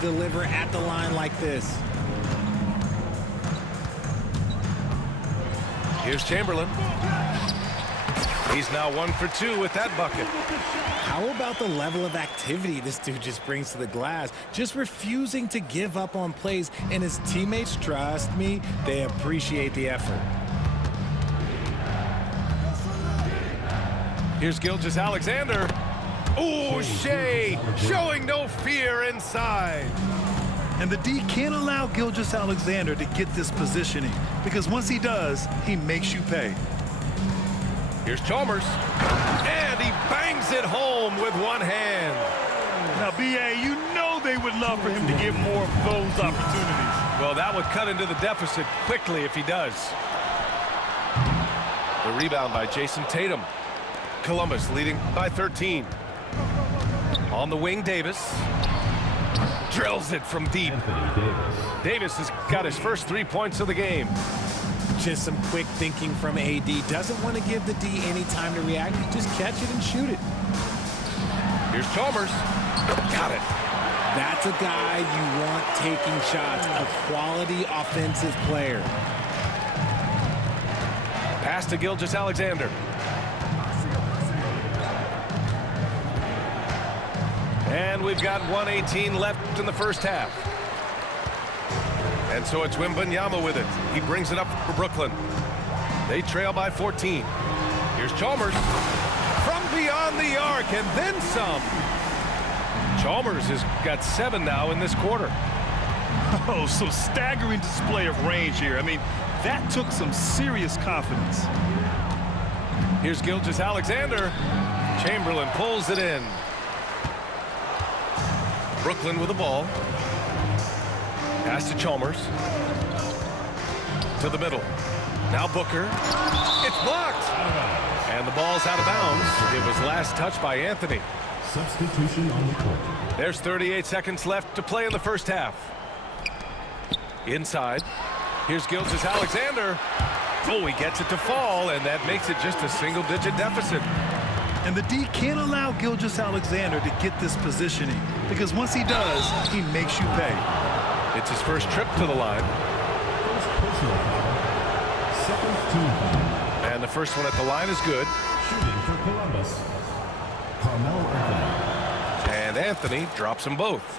deliver at the line like this. Here's Chamberlain. He's now 1 for 2 with that bucket. How about the level of activity this dude just brings to the glass? Just refusing to give up on plays, and his teammates, trust me, they appreciate the effort. Here's Gilgeous-Alexander. Ooh, Shea showing no fear inside. And the D can't allow Gilgeous-Alexander to get this positioning, because once he does, he makes you pay. Here's Chalmers, and he bangs it home with one hand. Now, B.A., you know they would love for him to get more of those opportunities. Well, that would cut into the deficit quickly if he does. The rebound by Jason Tatum. Columbus leading by 13. On the wing, Davis. Drills it from deep. Davis has got his first 3 points of the game. Just some quick thinking from AD. Doesn't want to give the D any time to react. Just catch it and shoot it. Here's Chalmers. Got it. That's a guy you want taking shots. A quality offensive player. Pass to Gilgeous-Alexander. And we've got 1:18 left in the first half. And so it's Wembanyama with it. He brings it up for Brooklyn. They trail by 14. Here's Chalmers from beyond the arc, and then some. Chalmers has got 7 now in this quarter. Oh, so staggering display of range here. I mean, that took some serious confidence. Here's Gilgeous-Alexander. Chamberlain pulls it in. Brooklyn with the ball. Pass to Chalmers. To the middle. Now Booker. It's blocked. And the ball's out of bounds. It was last touched by Anthony. Substitution on the court. There's 38 seconds left to play in the first half. Inside. Here's Gilgeous-Alexander. Oh, he gets it to fall, and that makes it just a single-digit deficit. And the D can't allow Gilgeous-Alexander to get this positioning, because once he does, he makes you pay. It's his first trip to the line. First personal foul. Second team foul. And the first one at the line is good. Shooting for Columbus. Carmelo Anthony. And Anthony drops them both.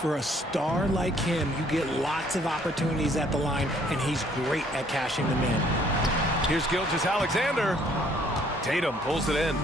For a star like him, you get lots of opportunities at the line, and he's great at cashing them in. Here's Gilgeous-Alexander. Tatum pulls it in.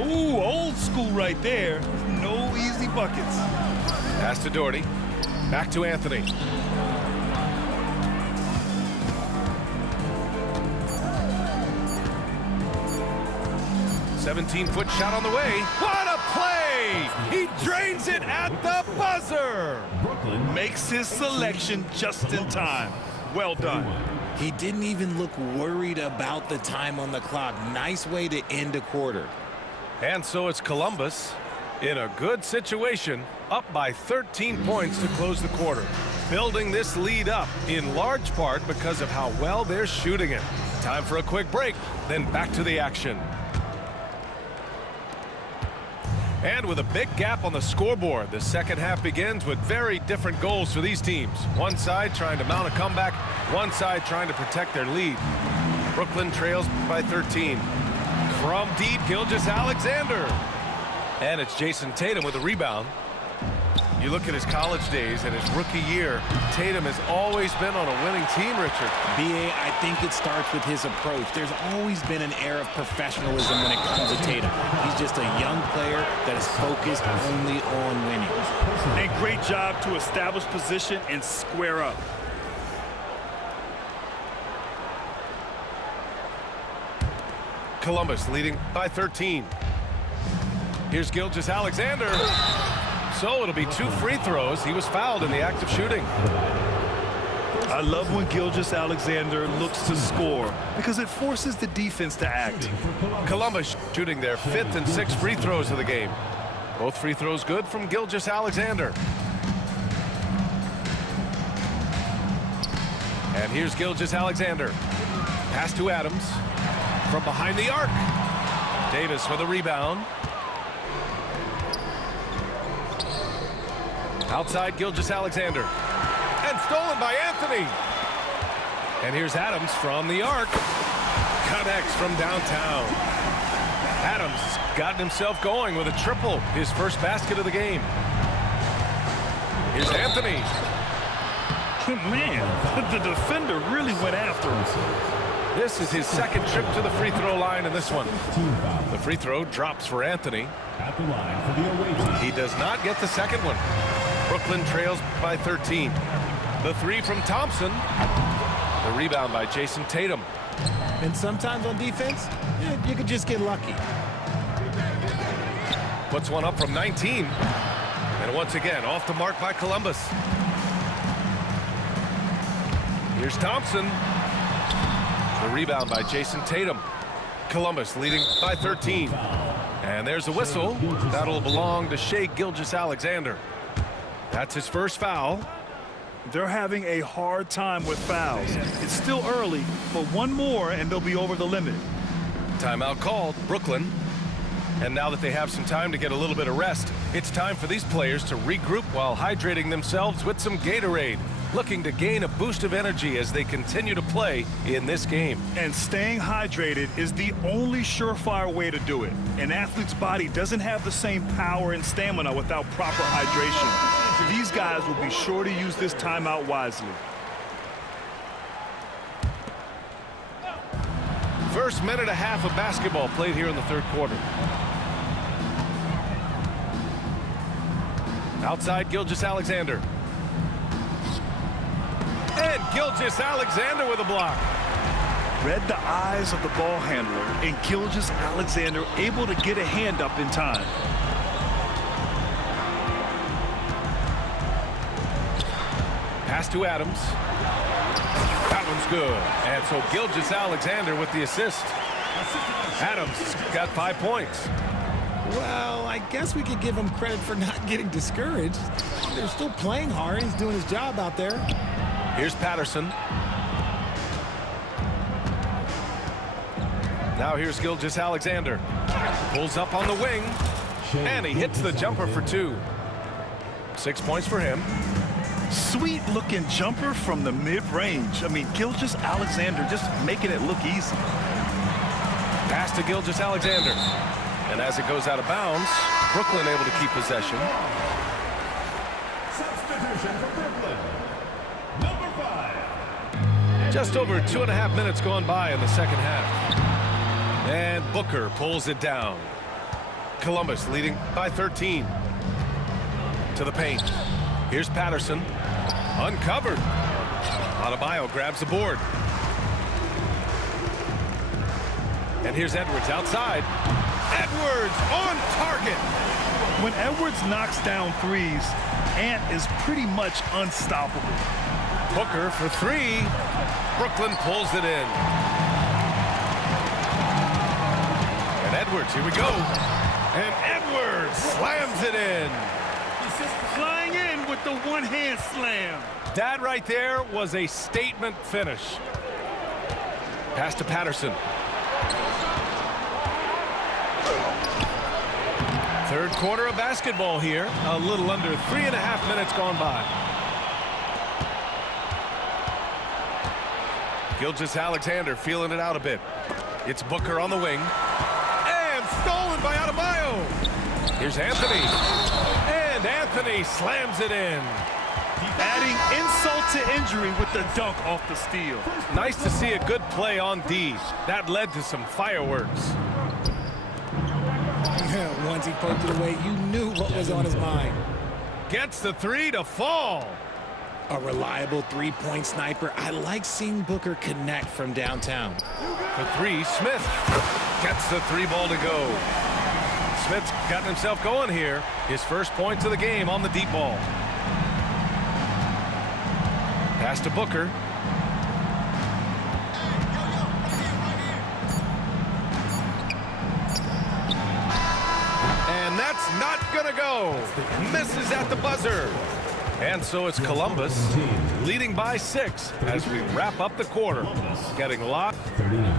Ooh, old school right there. No easy buckets. Pass to Doherty. Back to Anthony. "17-foot shot on the way. What a play! He drains it at the buzzer! Brooklyn Makes his selection just in time. Well done. He didn't even look worried about the time on the clock. Nice way to end a quarter. And so it's Columbus in a good situation, up by 13 points to close the quarter. Building this lead up in large part because of how well they're shooting it. Time for a quick break, then back to the action. And with a big gap on the scoreboard, the second half begins with very different goals for these teams. One side trying to mount a comeback, one side trying to protect their lead. Brooklyn trails by 13. From deep, Gilgeous-Alexander. And it's Jason Tatum with a rebound. You look at his college days and his rookie year, Tatum has always been on a winning team, Richard. B.A., I think it starts with his approach. There's always been an air of professionalism when it comes to Tatum. He's just a young player that is focused only on winning. And great job to establish position and square up. Columbus leading by 13. Here's Gilgeous-Alexander. So it'll be 2 free throws. He was fouled in the act of shooting. I love when Gilgeous-Alexander looks to score because it forces the defense to act. Columbus shooting their 5th and 6th free throws of the game. Both free throws good from Gilgeous-Alexander. And here's Gilgeous-Alexander. Pass to Adams. From behind the arc. Davis for the rebound. Outside Gilgeous-Alexander. And stolen by Anthony. And here's Adams from the arc. Connects from downtown. Adams has gotten himself going with a triple, his first basket of the game. Here's Anthony. Man, the defender really went after him. This is his second trip to the free throw line in this one. Team foul. The free throw drops for Anthony. At the line for the away team. He does not get the second one. Brooklyn trails by 13. The three from Thompson. The rebound by Jason Tatum. And sometimes on defense, you could just get lucky. Puts one up from 19. And once again, off the mark by Columbus. Here's Thompson. The rebound by Jason Tatum. Columbus leading by 13. And there's a whistle. That'll belong to Shai Gilgeous-Alexander. That's his first foul. They're having a hard time with fouls. It's still early, but one more and they'll be over the limit. Timeout called, Brooklyn. And now that they have some time to get a little bit of rest, it's time for these players to regroup while hydrating themselves with some Gatorade, looking to gain a boost of energy as they continue to play in this game. And staying hydrated is the only surefire way to do it. An athlete's body doesn't have the same power and stamina without proper hydration. These guys will be sure to use this timeout wisely. First minute and a half of basketball played here in the third quarter. Outside Gilgeous-Alexander. And Gilgeous-Alexander with a block. Read the eyes of the ball handler, and Gilgeous-Alexander able to get a hand up in time. Pass to Adams. That one's good. And so Gilgeous-Alexander with the assist. Adams got 5 points. Well, I guess we could give him credit for not getting discouraged. They're still playing hard. He's doing his job out there. Here's Patterson. Now here's Gilgeous-Alexander. Pulls up on the wing. And he hits the jumper for 2. 6 points for him. Sweet looking jumper from the mid-range. I mean, Gilgeous-Alexander just making it look easy. Pass to Gilgeous-Alexander. And as it goes out of bounds, Brooklyn able to keep possession. Substitution for Brooklyn. Number 5. Just over 2.5 minutes gone by in the second half. And Booker pulls it down. Columbus leading by 13. To the paint. Here's Patterson. Uncovered. Adebayo grabs the board. And here's Edwards outside. Edwards on target. When Edwards knocks down threes, Ant is pretty much unstoppable. Booker for 3. Brooklyn pulls it in. And Edwards, here we go. And Edwards slams it in. Flying in with the one-hand slam. That right there was a statement finish. Pass to Patterson. Third quarter of basketball here. A little under 3.5 minutes gone by. Gilgeous-Alexander feeling it out a bit. It's Booker on the wing. And stolen by Adebayo. Here's Anthony. And Anthony slams it in. Adding insult to injury with the dunk off the steal. Nice to see a good play on D. That led to some fireworks. Once he poked it away, you knew what was on his mind. Gets the 3 to fall. A reliable three-point sniper. I like seeing Booker connect from downtown. For 3, Smith gets the 3 ball to go. Smith's gotten himself going here. His first points of the game on the deep ball. Pass to Booker. And that's not gonna go. Misses at the buzzer. And so it's Columbus leading by 6 as we wrap up the quarter. Getting locked. 39.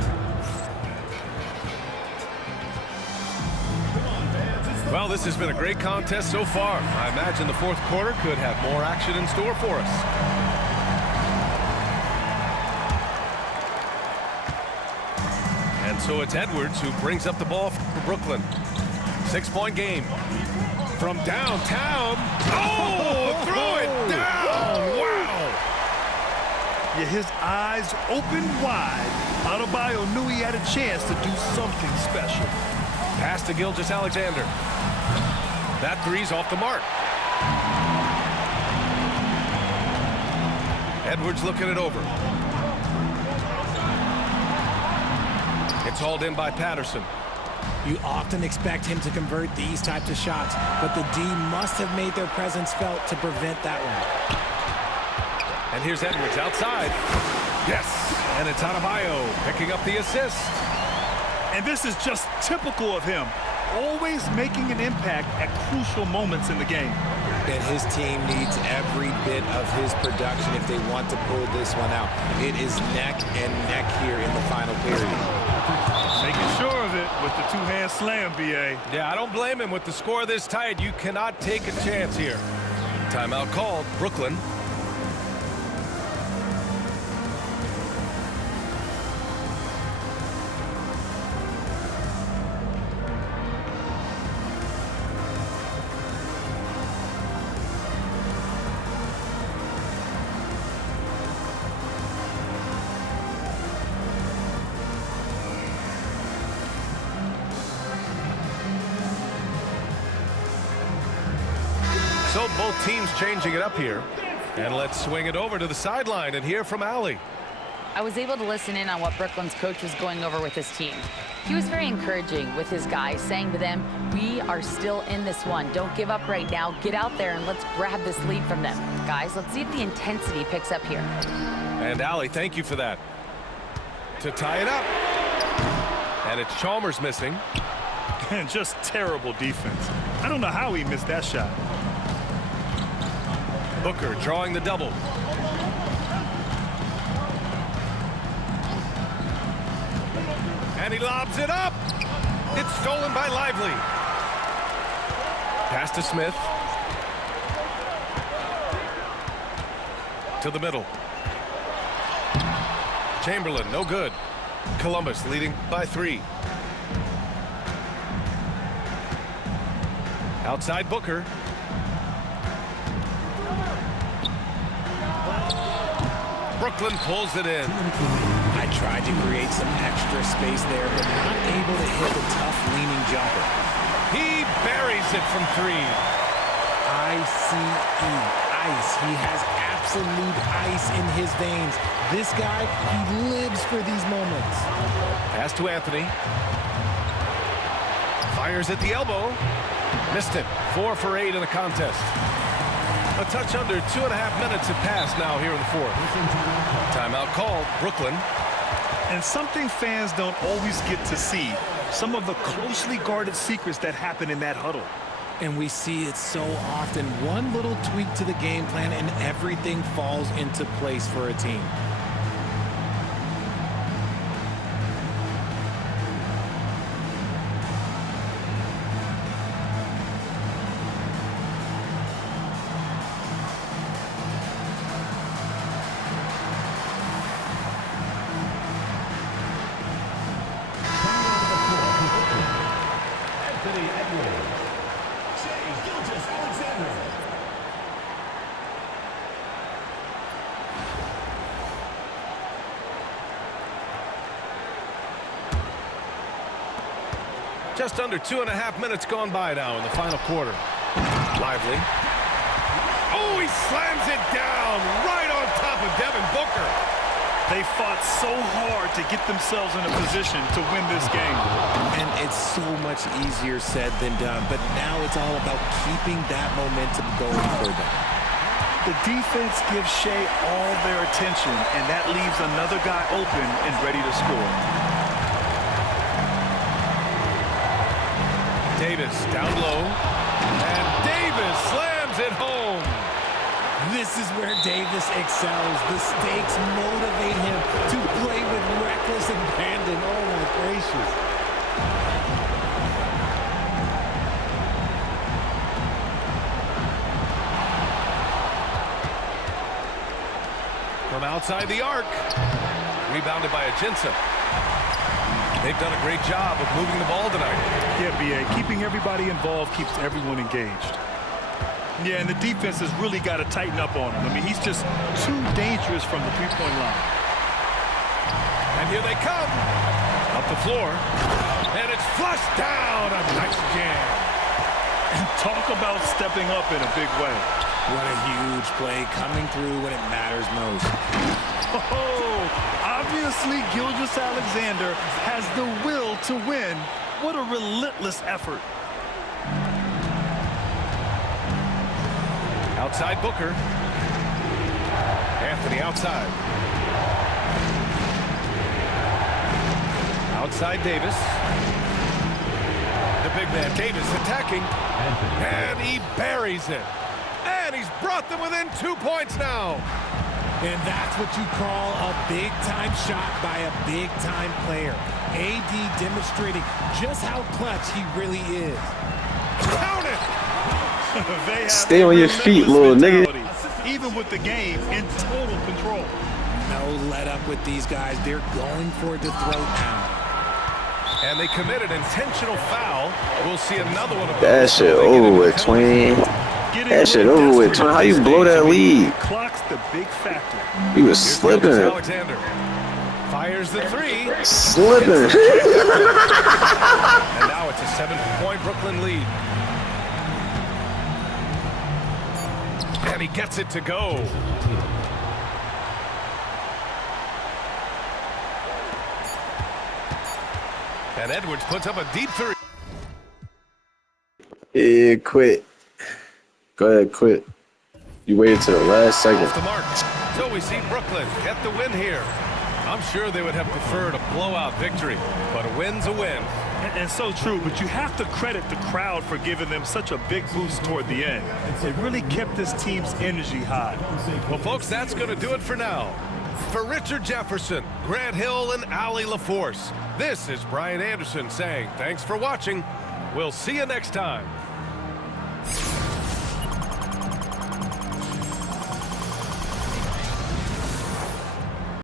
Come on, fans, it's Well, this has been a great contest so far. I imagine the fourth quarter could have more action in store for us. And so it's Edwards who brings up the ball for Brooklyn. 6-point game. From downtown. Oh, throw it down. Wow. Yeah, his eyes open wide. Adebayo knew he had a chance to do something special. Pass to Gilgeous-Alexander. That three's off the mark. Edwards looking it over. It's hauled in by Patterson. You often expect him to convert these types of shots, but the D must have made their presence felt to prevent that one. And here's Edwards outside. Yes, and it's Adebayo picking up the assist. And this is just typical of him, always making an impact at crucial moments in the game. And his team needs every bit of his production if they want to pull this one out. It is neck and neck here in the final period. Making sure of it with the two-hand slam, B.A. Yeah, I don't blame him. With the score this tight, you cannot take a chance here. Timeout called, Brooklyn. So both teams changing it up here. And let's swing it over to the sideline and hear from Allie. I was able to listen in on what Brooklyn's coach was going over with his team. He was very encouraging with his guys, saying to them, we are still in this one. Don't give up right now. Get out there and let's grab this lead from them. Guys, let's see if the intensity picks up here. And Allie, thank you for that. To tie it up. And it's Chalmers missing. And just terrible defense. I don't know how he missed that shot. Booker drawing the double. And he lobs it up. It's stolen by Lively. Pass to Smith. To the middle. Chamberlain, no good. Columbus leading by 3. Outside Booker. Brooklyn pulls it in. I tried to create some extra space there, but not able to hit the tough leaning jumper. He buries it from 3. I-C-E, ice. He has absolute ice in his veins. This guy, he lives for these moments. Pass to Anthony. Fires at the elbow. Missed it. 4 for 8 in the contest. A touch under 2.5 minutes have passed now here in the fourth. Timeout called, Brooklyn. And something fans don't always get to see, some of the closely guarded secrets that happen in that huddle. And we see it so often. One little tweak to the game plan and everything falls into place for a team. Just under 2.5 minutes gone by now in the final quarter. Lively. Oh, he slams it down right on top of Devin Booker. They fought so hard to get themselves in a position to win this game. And it's so much easier said than done, but now it's all about keeping that momentum going for them. The defense gives Shea all their attention, and that leaves another guy open and ready to score. Davis down low, and Davis slams it home. This is where Davis excels. The stakes motivate him to play with reckless abandon. Oh, my gracious. From outside the arc. Rebounded by Ajinça. They've done a great job of moving the ball tonight. Yeah, B.A. Keeping everybody involved keeps everyone engaged. Yeah, and the defense has really got to tighten up on him. I mean, he's just too dangerous from the three-point line. And here they come. Up the floor. And it's flushed down. A nice jam. And talk about stepping up in a big way. What a huge play coming through when it matters most. Oh, obviously Gilgeous-Alexander has the will to win. What a relentless effort. Outside Booker. Anthony outside. Outside Davis. The big man Davis attacking. And he buries it. And he's brought them within 2 points now. And that's what you call a big-time shot by a big-time player. AD demonstrating just how clutch he really is. Count it! Stay on your feet, little nigga. Even with the game in total control. No let up with these guys. They're going for it to throw now. And they committed intentional foul. We'll see another one of those. That shit over with, twin. That shit over with, twin. How you blow that lead? Clock's the big factor. He was slipping. Alexander fires the three. Slipping. And now it's a 7-point Brooklyn lead. And he gets it to go. And Edwards puts up a deep three. Yeah, quit. Go ahead, quit. You waited to the last second. Off the mark. So we see Brooklyn get the win here. I'm sure they would have preferred a blowout victory, but a win's a win. And so true, but you have to credit the crowd for giving them such a big boost toward the end. It really kept this team's energy high. Well, folks, that's going to do it for now. For Richard Jefferson, Grant Hill, and Allie LaForce, this is Brian Anderson saying thanks for watching. We'll see you next time.